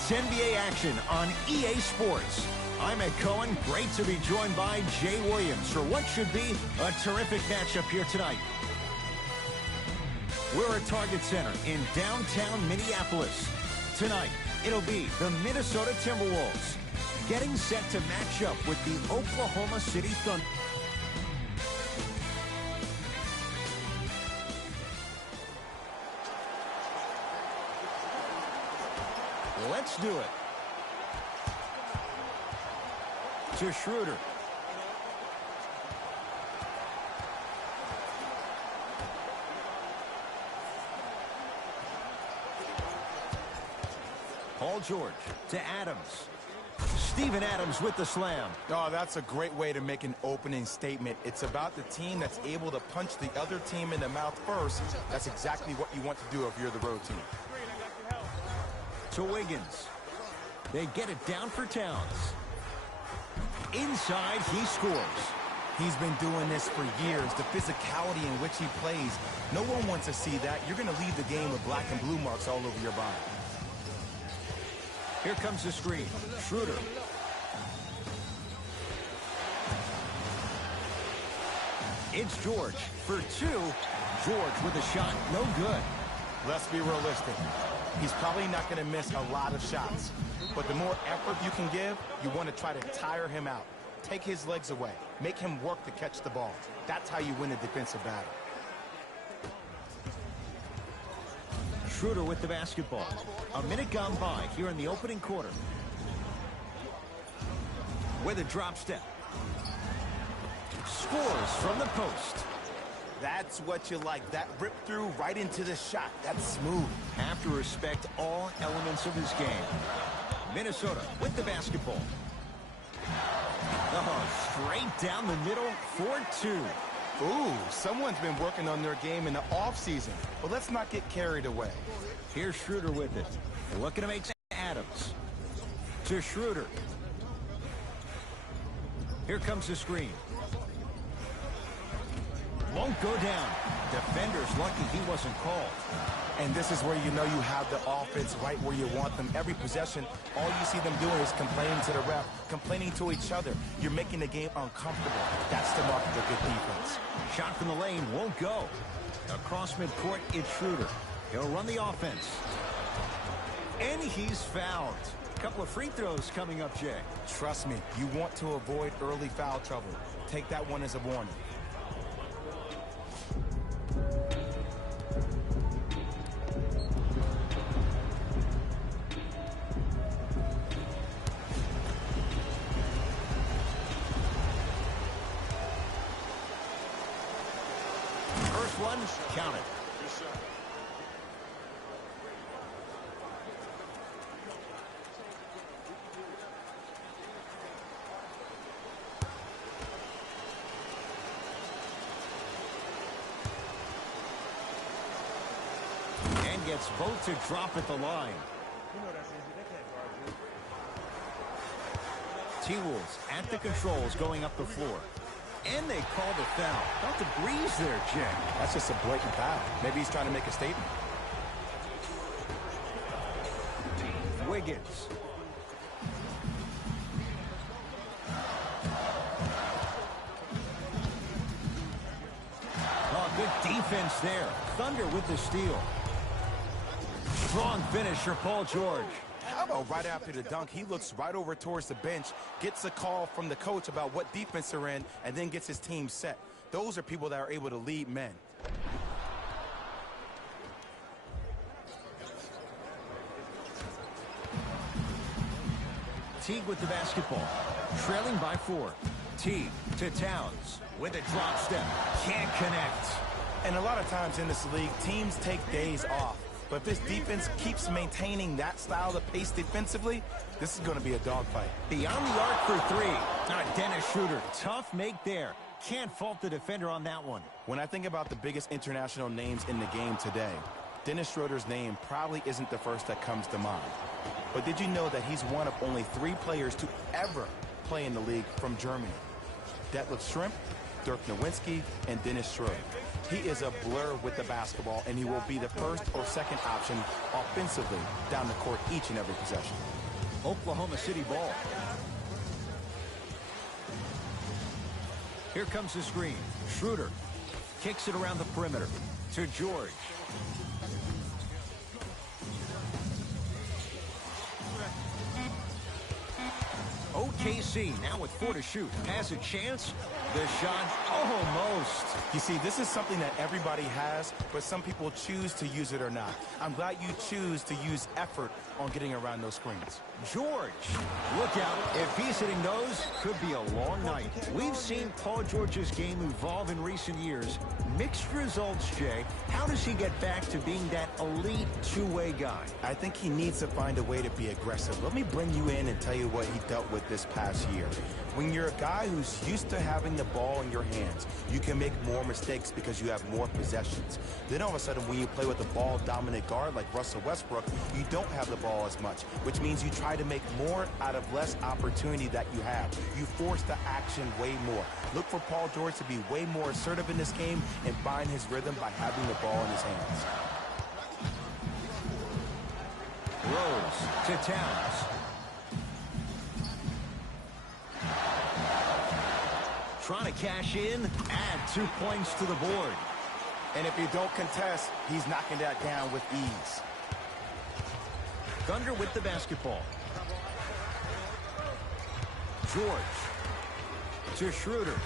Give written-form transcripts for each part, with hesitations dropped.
It's NBA action on EA Sports. I'm Ed Cohen. Great to be joined by Jay Williams for what should be a terrific matchup here tonight. We're at Target Center in downtown Minneapolis. Tonight, it'll be the Minnesota Timberwolves getting set to match up with the Oklahoma City Thunder. Let's do it. To Schroeder. Paul George to Adams. Steven Adams with the slam. Oh, that's a great way to make an opening statement. It's about the team that's able to punch the other team in the mouth first. That's exactly what you want to do if you're the road team. To Wiggins. They get it down for Towns. Inside, he scores. He's been doing this for years. The physicality in which he plays, no one wants to see that. You're going to leave the game with black and blue marks all over your body. Here comes the screen. Schroeder. It's George for two. George with a shot. No good. Let's be realistic. He's probably not going to miss a lot of shots. But the more effort you can give, you want to try to tire him out. Take his legs away. Make him work to catch the ball. That's how you win a defensive battle. Schroeder with the basketball. A minute gone by here in the opening quarter. With a drop step. Scores from the post. That's what you like. That rip through right into the shot. That's smooth. Have to respect all elements of his game. Minnesota with the basketball. Oh, straight down the middle for two. Ooh, someone's been working on their game in the offseason. But let's not get carried away. Here's Schroeder with it. Looking to make Adams. To Schroeder. Here comes the screen. Won't go down. Defender's lucky he wasn't called. And this is where you know you have the offense right where you want them. Every possession, all you see them doing is complaining to the ref, complaining to each other. You're making the game uncomfortable. That's the mark of a good defense. Shot from the lane won't go. Across midcourt, it's Schroeder. He'll run the offense. And he's fouled. A couple of free throws coming up, Jay. Trust me, you want to avoid early foul trouble. Take that one as a warning. One, count it. And gets both to drop at the line. T-Wolves at the controls going up the floor. And they call the foul. Felt the breeze there, Jay. That's just a blatant foul. Maybe he's trying to make a statement. Wiggins. Oh, good defense there. Thunder with the steal. Strong finish for Paul George. How about right after the dunk, he looks right over towards the bench, gets a call from the coach about what defense they're in, and then gets his team set. Those are people that are able to lead men. Teague with the basketball. Trailing by 4. Teague to Towns with a drop step. Can't connect. And a lot of times in this league, teams take days off. But if this defense keeps maintaining that style of pace defensively, this is going to be a dogfight. Beyond the arc for 3. Dennis Schroeder. Tough make there. Can't fault the defender on that one. When I think about the biggest international names in the game today, Dennis Schroeder's name probably isn't the first that comes to mind. But did you know that he's one of only 3 players to ever play in the league from Germany? Detlef Schrempf, Dirk Nowitzki, and Dennis Schroeder. He is a blur with the basketball, and he will be the first or second option offensively down the court each and every possession. Oklahoma City ball. Here comes the screen. Schroeder kicks it around the perimeter to George. OKC now with 4 to shoot. Has a chance. The shot almost. You see, this is something that everybody has, but some people choose to use it or not. I'm glad you choose to use effort on getting around those screens. George, look out. If he's hitting those, could be a long night. We've seen Paul George's game evolve in recent years. Mixed results, Jay. How does he get back to being that elite two-way guy? I think he needs to find a way to be aggressive. Let me bring you in and tell you what he dealt with this past year. When you're a guy who's used to having the ball in your hands, you can make more mistakes because you have more possessions. Then all of a sudden, when you play with a ball-dominant guard like Russell Westbrook, you don't have the ball as much, which means you try to make more out of less opportunity that you have. You force the action way more. Look for Paul George to be way more assertive in this game and find his rhythm by having the ball in his hands. Rose to Towns. Trying to cash in, add 2 points to the board. And if you don't contest, he's knocking that down with ease. Thunder with the basketball. George to Schroeder.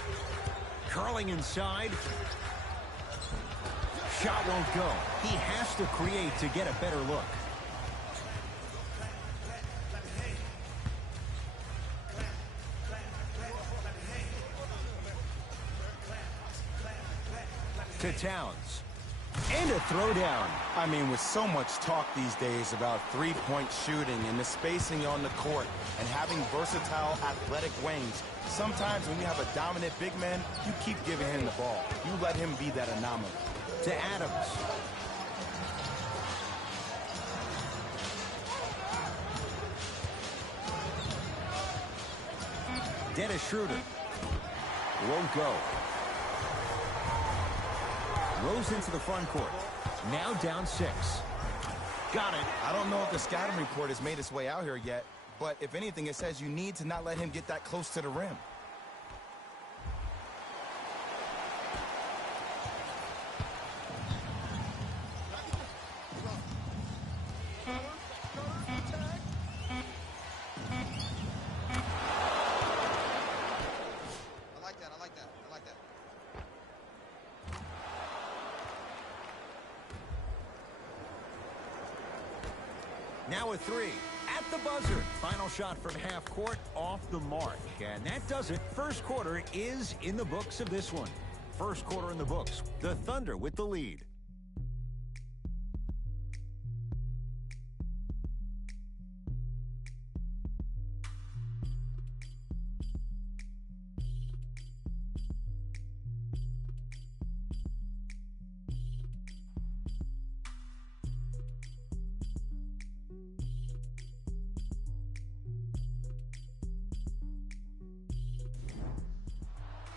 Curling inside. Shot won't go. He has to create to get a better look. To Towns. And a throwdown. I mean, with so much talk these days about three-point shooting and the spacing on the court and having versatile athletic wings, sometimes when you have a dominant big man, you keep giving him the ball. You let him be that anomaly. To Adams. Dennis Schroeder. Won't go. Rose into the front court. Now down 6. Got it. I don't know if the scouting report has made its way out here yet, but if anything, it says you need to not let him get that close to the rim. Now a 3 at the buzzer. Final shot from half court, off the mark. And that does it. First quarter is in the books of this one. First quarter in the books. The Thunder with the lead.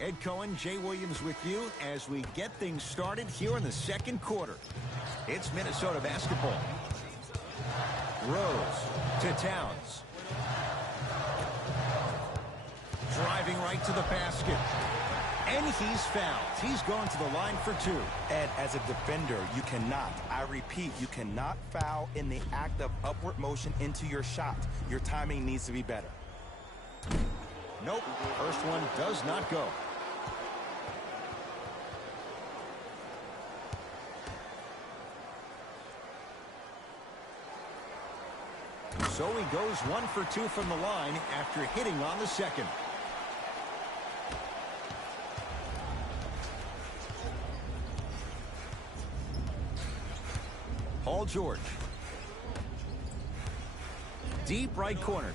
Ed Cohen, Jay Williams with you as we get things started here in the second quarter. It's Minnesota basketball. Rose to Towns. Driving right to the basket. And he's fouled. He's going to the line for 2. Ed, as a defender, you cannot, I repeat, you cannot foul in the act of upward motion into your shot. Your timing needs to be better. Nope. First one does not go. So he goes 1 for 2 from the line after hitting on the second. Paul George. Deep right corner.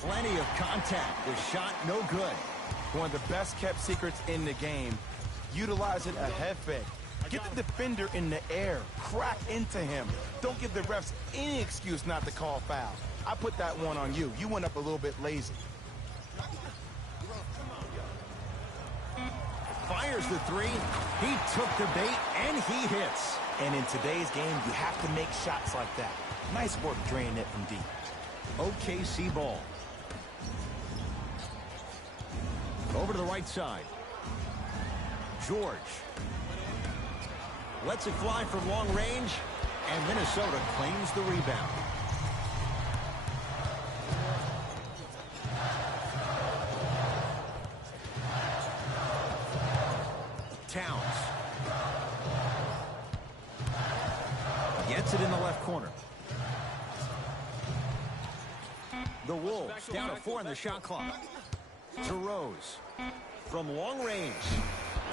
Plenty of contact. The shot no good. One of the best kept secrets in the game. Utilizing a head fake. Get the defender in the air. Crack into him. Don't give the refs any excuse not to call foul. I put that one on you. You went up a little bit lazy. Fires the three. He took the bait, and he hits. And in today's game, you have to make shots like that. Nice work draining it from deep. OKC ball. Over to the right side. George. Lets it fly from long range, and Minnesota claims the rebound. Towns. Gets it in the left corner. The Wolves down to 4 in the shot clock. To Rose. From long range.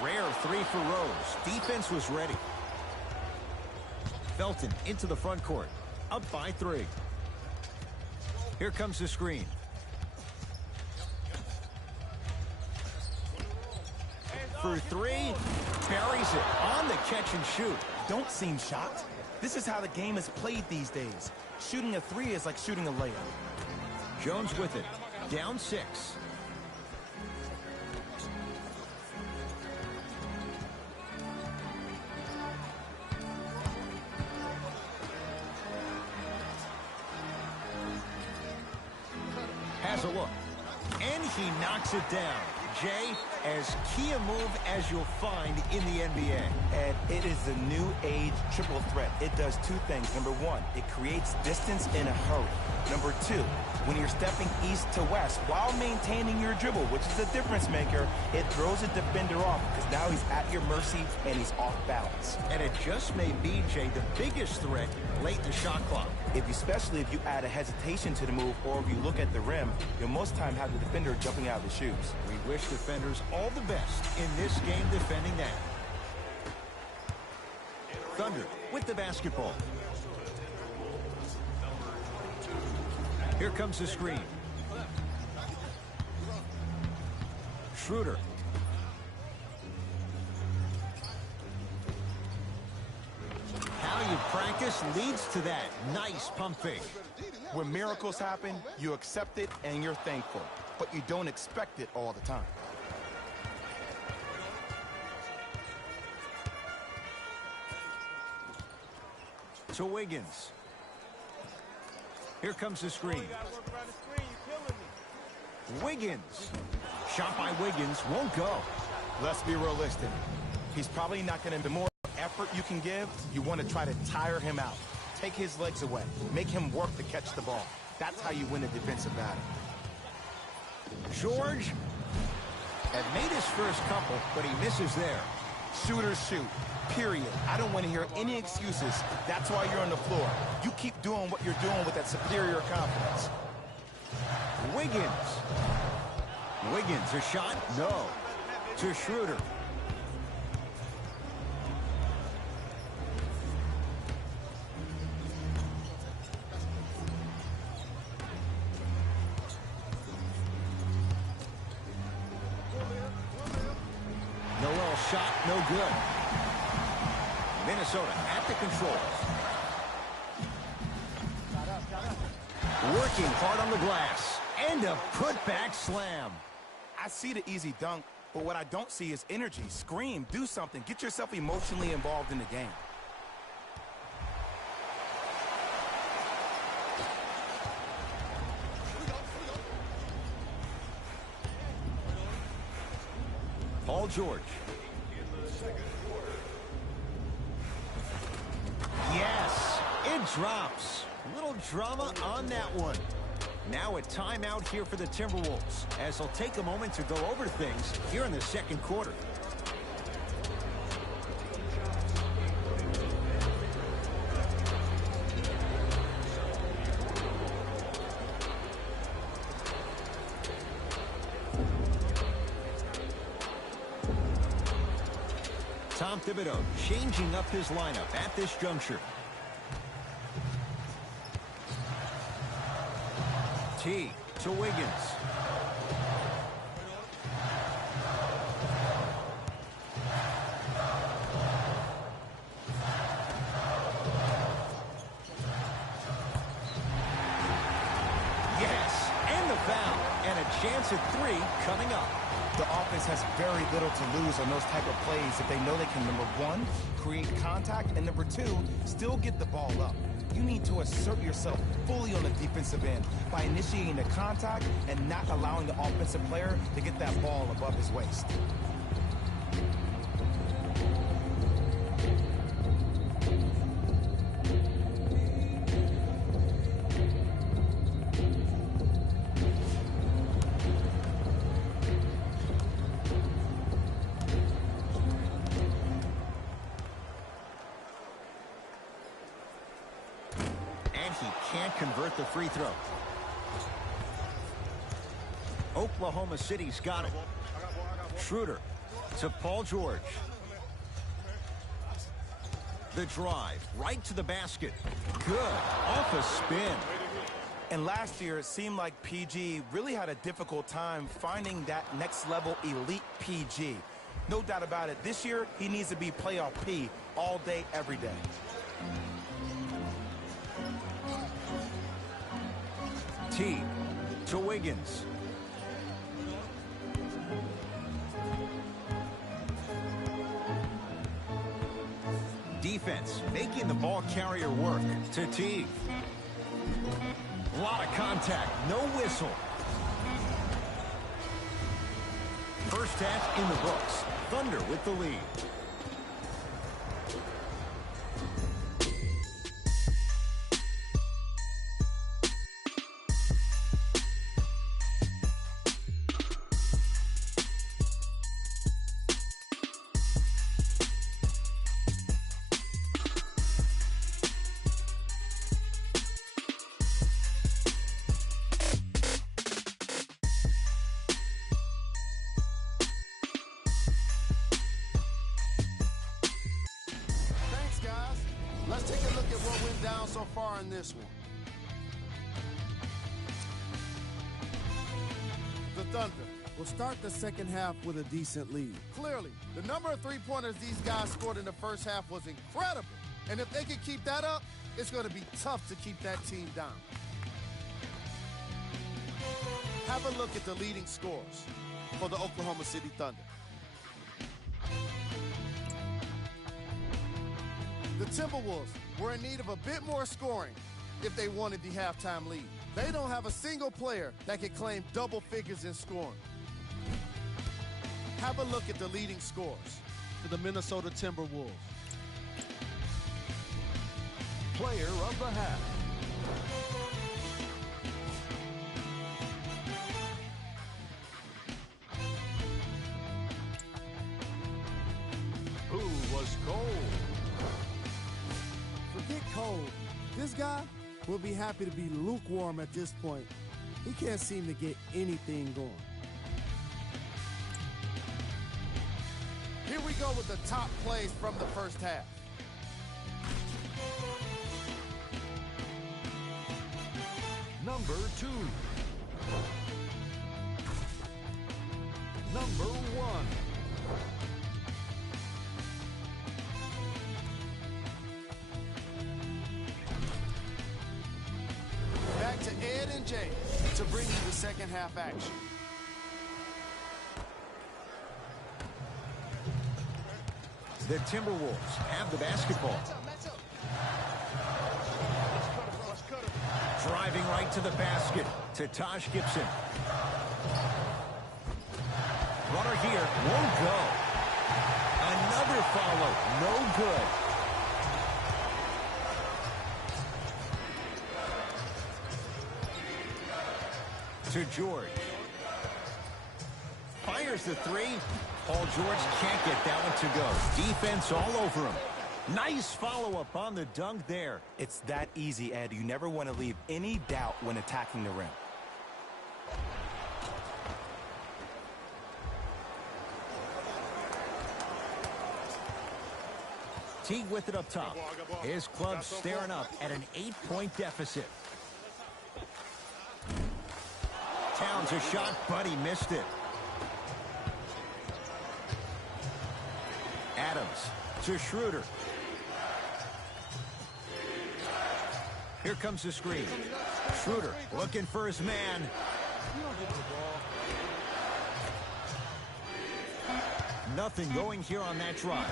Rare three for Rose. Defense was ready. Felton into the front court. Up by 3. Here comes the screen. For 3. Buries it on the catch and shoot. Don't seem shocked. This is how the game is played these days. Shooting a 3 is like shooting a layup. Jones with it. Down 6. Has a look. And he knocks it down. Jay, as key a move as you'll find in the NBA. And it is the new age triple threat. It does 2 things. Number 1, it creates distance in a hurry. Number 2, when you're stepping east to west while maintaining your dribble, which is the difference maker, it throws a defender off because now he's at your mercy and he's off balance. And it just may be, Jay, the biggest threat late in the shot clock. Especially if you add a hesitation to the move or if you look at the rim, you'll most time have the defender jumping out of the shoes. We wish defenders all the best in this game defending that. Thunder with the basketball. Here comes the screen. Schroeder. How you practice leads to that. Nice pump fake. When miracles happen, you accept it and you're thankful. But you don't expect it all the time. To Wiggins. Here comes the screen. Wiggins. Shot by Wiggins won't go. Let's be realistic. He's probably not going to. The more effort you can give, you want to try to tire him out. Take his legs away. Make him work to catch the ball. That's how you win a defensive battle. George had made his first couple, but he misses there. Shooters shoot. Period. I don't want to hear any excuses. That's why you're on the floor. You keep doing what you're doing with that superior confidence. Wiggins. Wiggins, a shot? No. To Schroeder. Noel shot, no good. Minnesota at the controls. Working hard on the glass. And a putback slam. I see the easy dunk, but what I don't see is energy. Scream, do something. Get yourself emotionally involved in the game. Paul George. Yes, it drops. Little drama on that one. Now a timeout here for the Timberwolves, as they'll take a moment to go over things here in the second quarter. Tom Thibodeau changing up his lineup at this juncture. T to Wiggins. foul, and a chance at 3 coming up. The offense has very little to lose on those type of plays if they know they can, number 1, create contact, and number 2, still get the ball up. You need to assert yourself fully on the defensive end by initiating the contact and not allowing the offensive player to get that ball above his waist. He can't convert the free throw. Oklahoma City's got it. Schroeder to Paul George. The drive right to the basket. Good. Off a spin. And last year, it seemed like PG really had a difficult time finding that next level elite PG. No doubt about it. This year, he needs to be playoff P all day, every day. T to Wiggins. Defense making the ball carrier work. To T. A lot of contact, no whistle. First half in the books. Thunder with the lead. Let's take a look at what went down so far in this one. The Thunder will start the second half with a decent lead. Clearly, the number of three-pointers these guys scored in the first half was incredible. And if they can keep that up, it's going to be tough to keep that team down. Have a look at the leading scorers for the Oklahoma City Thunder. The Timberwolves were in need of a bit more scoring if they wanted the halftime lead. They don't have a single player that can claim double figures in scoring. Have a look at the leading scorers for the Minnesota Timberwolves. Player of the half. Who was cold? Forget cold. This guy will be happy to be lukewarm at this point. He can't seem to get anything going. Here we go with the top plays from the first half. Number 2. Number 1. Back to Ed and Jay to bring you the second half action. The Timberwolves have the basketball. Driving right to the basket to Taj Gibson. Runner here, won't go. Another follow, no good. To George. Fires the three. Paul George can't get that one to go. Defense all over him. Nice follow-up on the dunk there. It's that easy, Ed. You never want to leave any doubt when attacking the rim. Teague with it up top. His club staring up at an 8-point deficit. Towns a shot, but he missed it. Adams to Schroeder. Here comes the screen. Schroeder looking for his man. Nothing going here on that drive.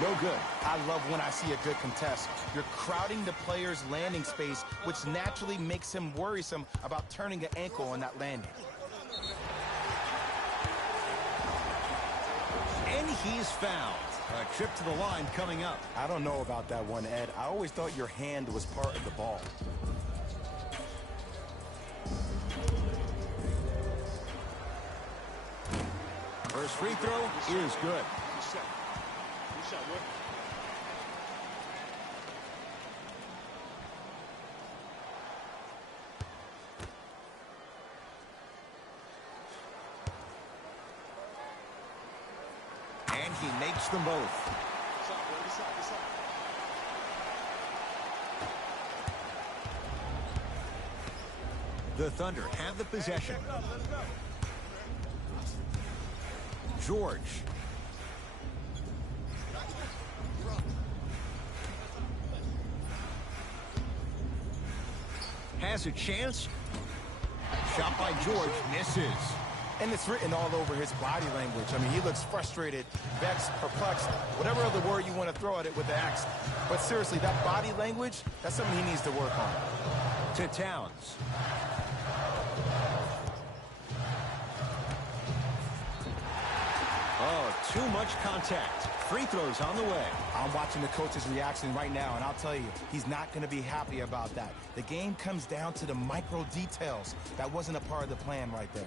No good. I love when I see a good contest. You're crowding the player's landing space, which naturally makes him worrisome about turning an ankle on that landing. And he's fouled. A trip to the line coming up. I don't know about that one, Ed. I always thought your hand was part of the ball. First free throw is good. And he makes them both. The Thunder have the possession. George. Has a chance. Shot by George. Misses. And it's written all over his body language. I mean, he looks frustrated, vexed, perplexed, whatever other word you want to throw at it with the X. But seriously, that body language, that's something he needs to work on. To Towns. Oh, too much contact. Free throws on the way. I'm watching the coach's reaction right now, and I'll tell you, he's not going to be happy about that. The game comes down to the micro details. That wasn't a part of the plan right there.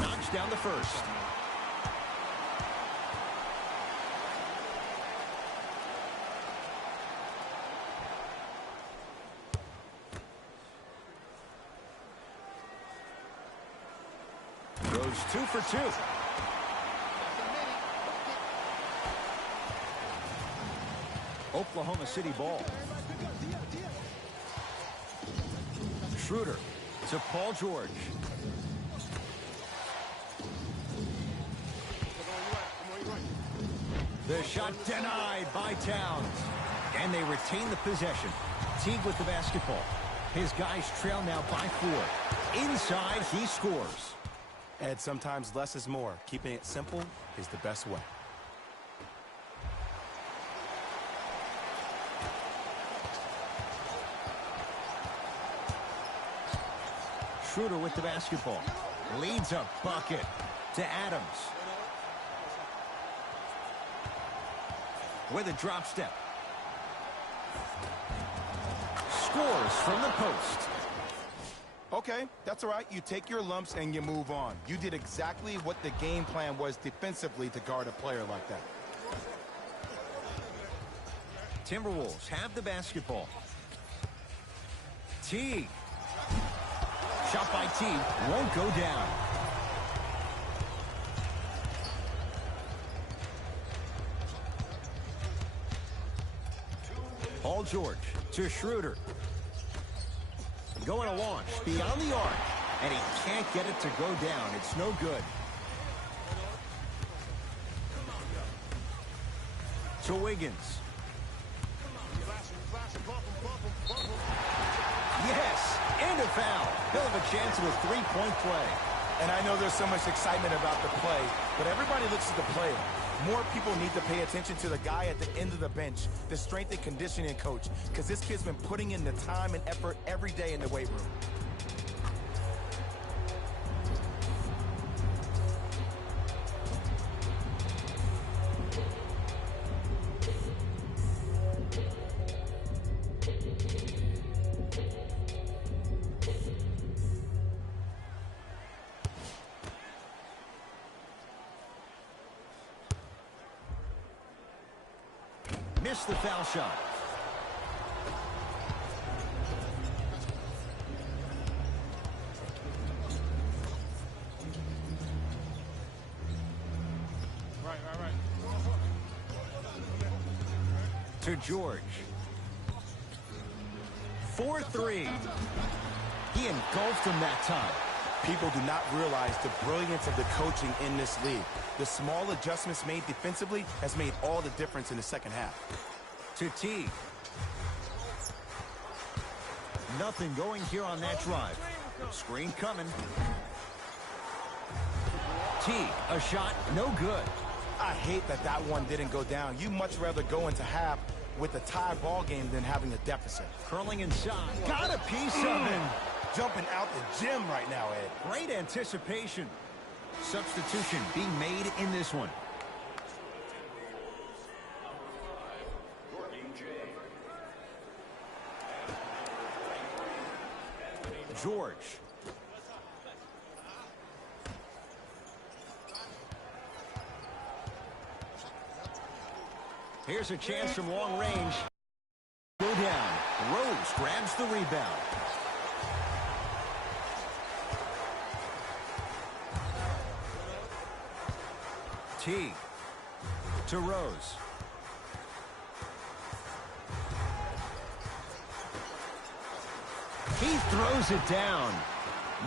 Knocks down the first. Goes 2 for 2. Oklahoma City ball. Schroeder to Paul George. The shot denied by Towns. And they retain the possession. Teague with the basketball. His guys trail now by 4. Inside, he scores. Ed, sometimes less is more. Keeping it simple is the best way. Schroeder with the basketball. Leads a bucket to Adams. With a drop step. Scores from the post. Okay, that's all right. You take your lumps and you move on. You did exactly what the game plan was defensively to guard a player like that. Timberwolves have the basketball. Teague. Shot by Teague. Won't go down. Paul George to Schroeder. Going to launch beyond the arc. And he can't get it to go down. It's no good. To Wiggins. Yes, and a foul. He'll have a chance at a three-point play. And I know there's so much excitement about the play, but everybody looks at the player. More people need to pay attention to the guy at the end of the bench, the strength and conditioning coach, because this kid's been putting in the time and effort every day in the weight room. Missed the foul shot. Right. To George. 4-3. He engulfed him that time. People do not realize the brilliance of the coaching in this league. The small adjustments made defensively has made all the difference in the second half. To Teague. Nothing going here on that drive. Screen coming. Teague, a shot, no good. I hate that that one didn't go down. You much rather go into half with a tie ball game than having a deficit. Curling inside. Got a piece of it. Jumping out the gym right now, Ed. Great anticipation. Substitution being made in this one. George. Here's a chance from long range. Go down. Rose grabs the rebound. Teague to Rose. He throws it down.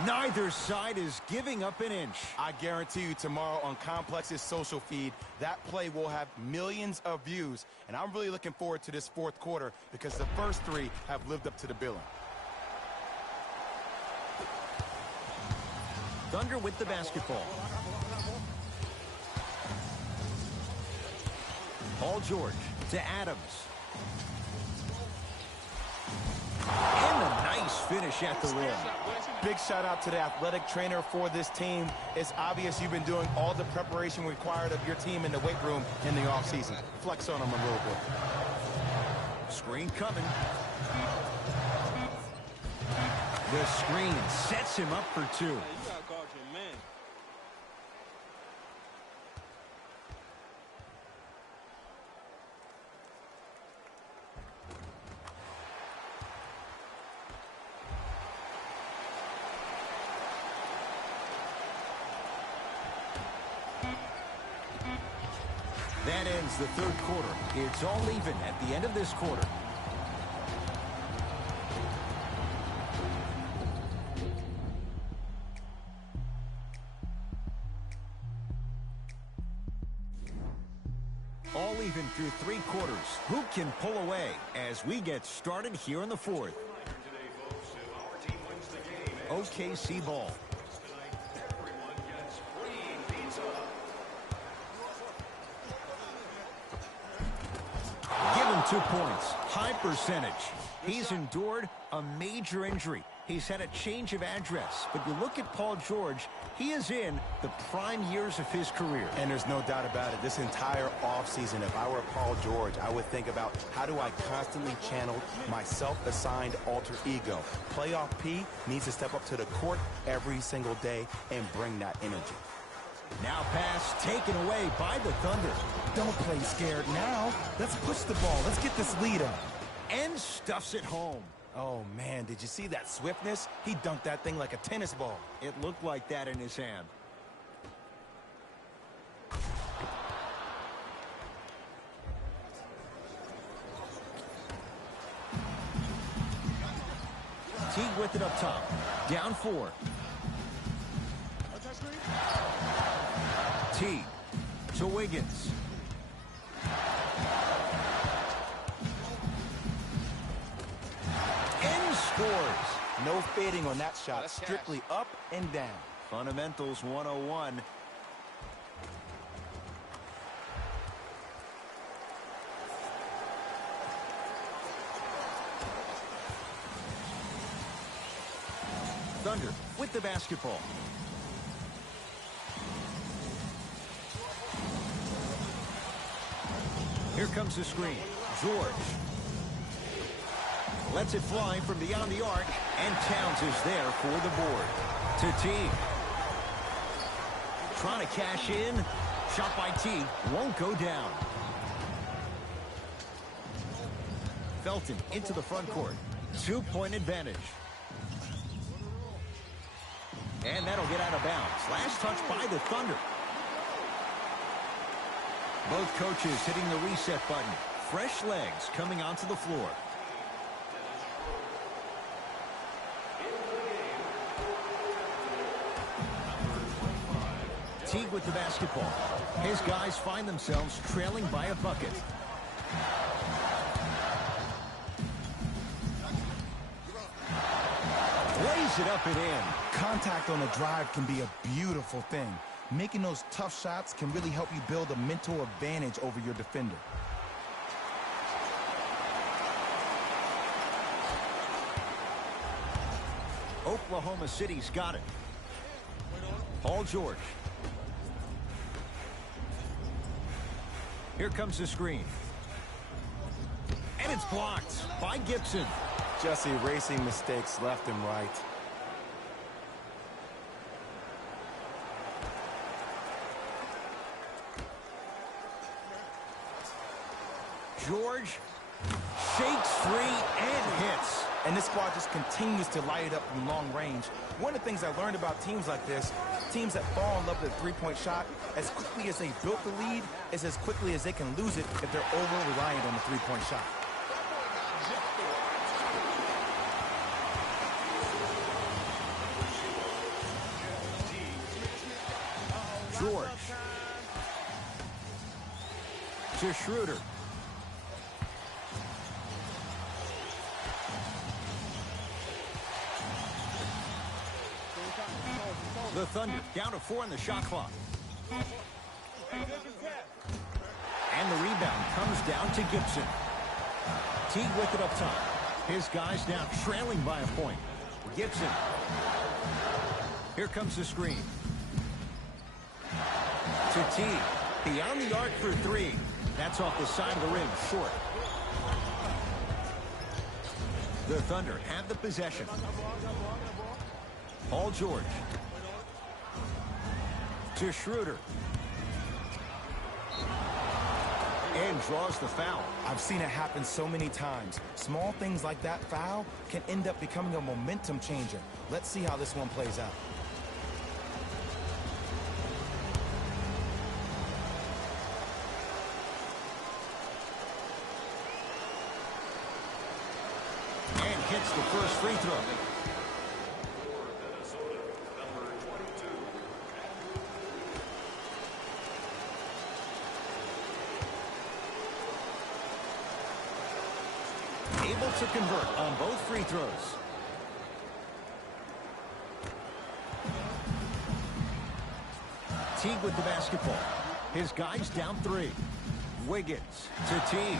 Neither side is giving up an inch. I guarantee you tomorrow on Complex's social feed, that play will have millions of views. And I'm really looking forward to this fourth quarter because the first three have lived up to the billing. Thunder with the basketball. Paul George to Adams. And a nice finish at the rim. Big shout out to the athletic trainer for this team. It's obvious you've been doing all the preparation required of your team in the weight room in the offseason. Flex on them a little bit. Screen coming. The screen sets him up for two. That ends the third quarter. It's all even at the end of this quarter. All even through three quarters. Who can pull away as we get started here in the fourth? OKC ball. Give him 2 points. High percentage. He's endured a major injury. He's had a change of address. But you look at Paul George, he is in the prime years of his career. And there's no doubt about it. This entire offseason, if I were Paul George, I would think about how do I constantly channel my self-assigned alter ego. Playoff P needs to step up to the court every single day and bring that energy. Now pass taken away by the Thunder. Don't play scared now. Let's push the ball. Let's get this lead up. And stuffs it home. Oh, man, did you see that swiftness? He dunked that thing like a tennis ball. It looked like that in his hand. Teague with it up top. Down 4. Teague to Wiggins. And scores. No fading on that shot. Strictly up and down. Fundamentals 101. Thunder with the basketball. Here comes the screen. George lets it fly from beyond the arc, and Towns is there for the board. To Teague. Trying to cash in. Shot by Teague. Won't go down. Felton into the front court. 2-point advantage. And that'll get out of bounds. Last touch by the Thunder. Both coaches hitting the reset button. Fresh legs coming onto the floor. Teague with the basketball. His guys find themselves trailing by a bucket. Lays it up and in. Contact on a drive can be a beautiful thing. Making those tough shots can really help you build a mental advantage over your defender. Oklahoma City's got it. Paul George. Here comes the screen. And it's blocked by Gibson. Just erasing mistakes left and right. George shakes free and hits. And this squad just continues to light it up from long range. One of the things I learned about teams like this, teams that fall in love with a three-point shot, as quickly as they built the lead, is as quickly as they can lose it if they're over-reliant on the three-point shot. George. To Schroeder. The Thunder down to 4 on the shot clock. And the rebound comes down to Gibson. Teague with it up top. His guys now trailing by a point. Gibson. Here comes the screen. To Teague. Beyond the arc for 3. That's off the side of the rim, short. The Thunder have the possession. Paul George. To Schroeder. And draws the foul. I've seen it happen so many times. Small things like that foul can end up becoming a momentum changer. Let's see how this one plays out. And hits the first free throw. Able to convert on both free throws. Teague with the basketball. His guys down 3. Wiggins to Teague.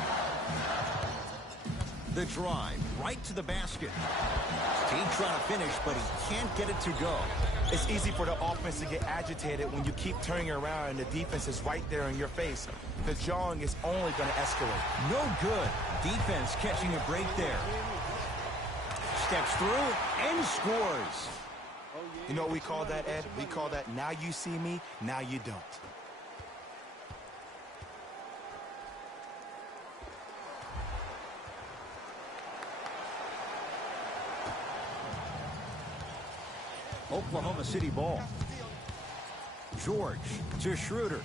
The drive right to the basket. Teague trying to finish, but he can't get it to go. It's easy for the offense to get agitated when you keep turning around and the defense is right there in your face. The jawing is only going to escalate. No good. Defense catching a break there. Steps through and scores. You know what we call that, Ed? We call that now you see me, now you don't. Oklahoma City ball. George to Schroeder.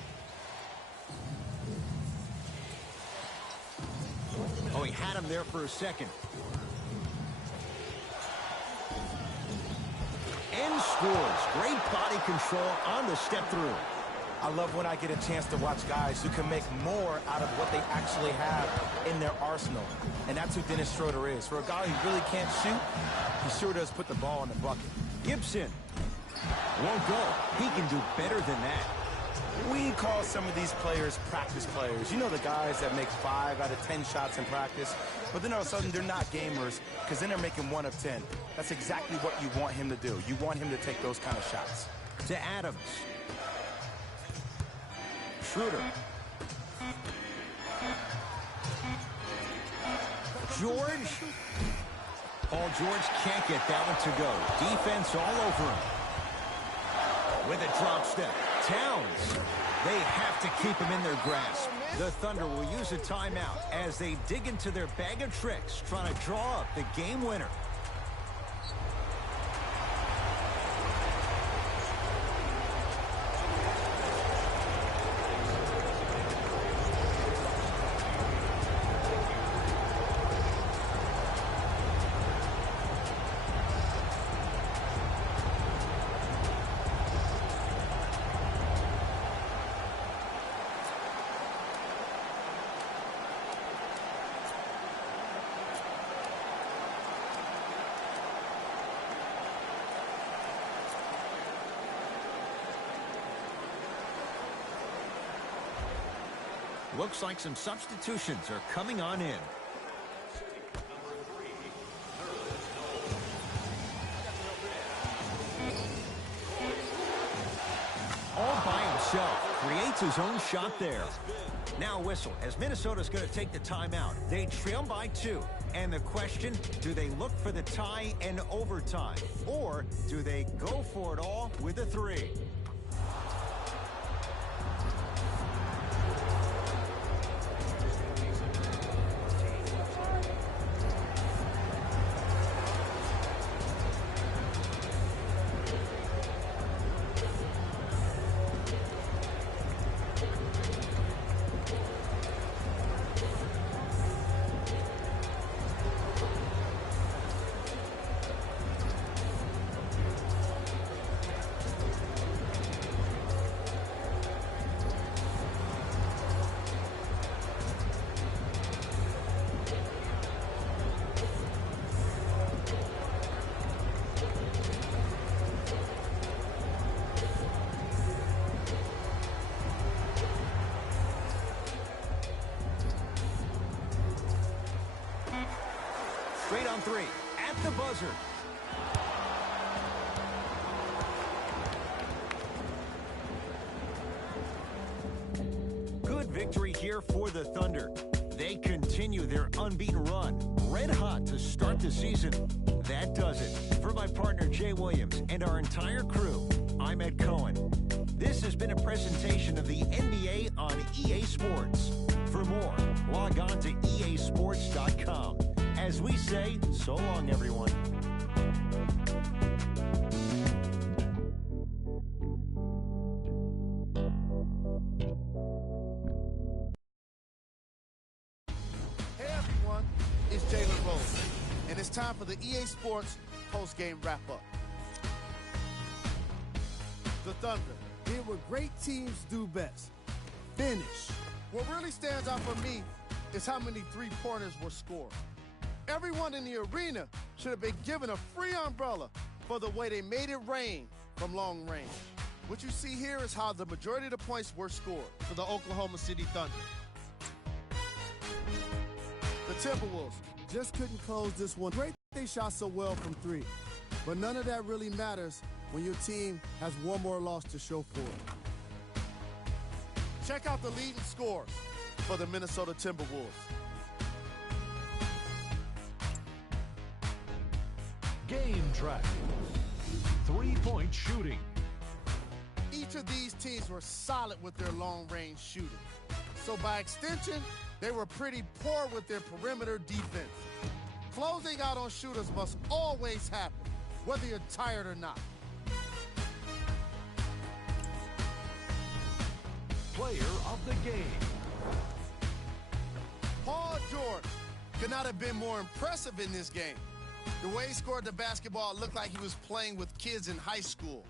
Oh, he had him there for a second. And scores. Great body control on the step through. I love when I get a chance to watch guys who can make more out of what they actually have in their arsenal. And that's who Dennis Schroeder is. For a guy who really can't shoot, he sure does put the ball in the bucket. Gibson won't go. He can do better than that. We call some of these players practice players. You know, the guys that make 5 out of 10 shots in practice, but then all of a sudden they're not gamers because then they're making 1 of 10. That's exactly what you want him to do. You want him to take those kind of shots. To Adams. Schroeder. George. Paul George can't get that one to go. Defense all over him. With a drop step. Towns. They have to keep him in their grasp. The Thunder will use a timeout as they dig into their bag of tricks, trying to draw up the game winner. Looks like some substitutions are coming on in. All by himself, creates his own shot there. Now whistle, as Minnesota's going to take the timeout. They trail by 2. And the question, do they look for the tie and overtime? Or do they go for it all with a 3? Straight on 3, at the buzzer. Good victory here for the Thunder. They continue their unbeaten run. Red hot to start the season. That does it. For my partner Jay Williams and our entire crew, I'm Ed Cohen. This has been a presentation of the NBA on EA Sports. For more, log on to easports.com. As we say, so long, everyone. Hey, everyone. It's Jalen Rose, and it's time for the EA Sports post-game wrap-up. The Thunder did what great teams do best: finish. What really stands out for me is how many three-pointers were scored. Everyone in the arena should have been given a free umbrella for the way they made it rain from long range. What you see here is how the majority of the points were scored for the Oklahoma City Thunder. The Timberwolves just couldn't close this one. Great they shot so well from 3, but none of that really matters when your team has one more loss to show for it. Check out the leading scores for the Minnesota Timberwolves. Game track. 3-point shooting. Each of these teams were solid with their long-range shooting. So by extension, they were pretty poor with their perimeter defense. Closing out on shooters must always happen, whether you're tired or not. Player of the game. Paul George could not have been more impressive in this game. The way he scored the basketball looked like he was playing with kids in high school.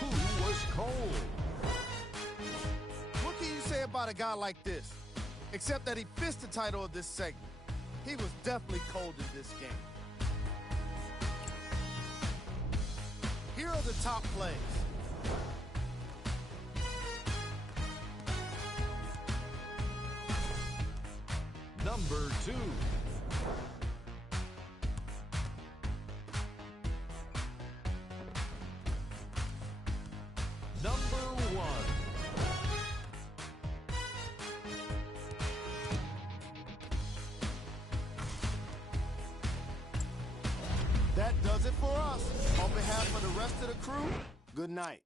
Who was cold? What can you say about a guy like this? Except that he fits the title of this segment. He was definitely cold in this game. Here are the top plays. Number 2. Number 1. That does it for us. On behalf of the rest of the crew, good night.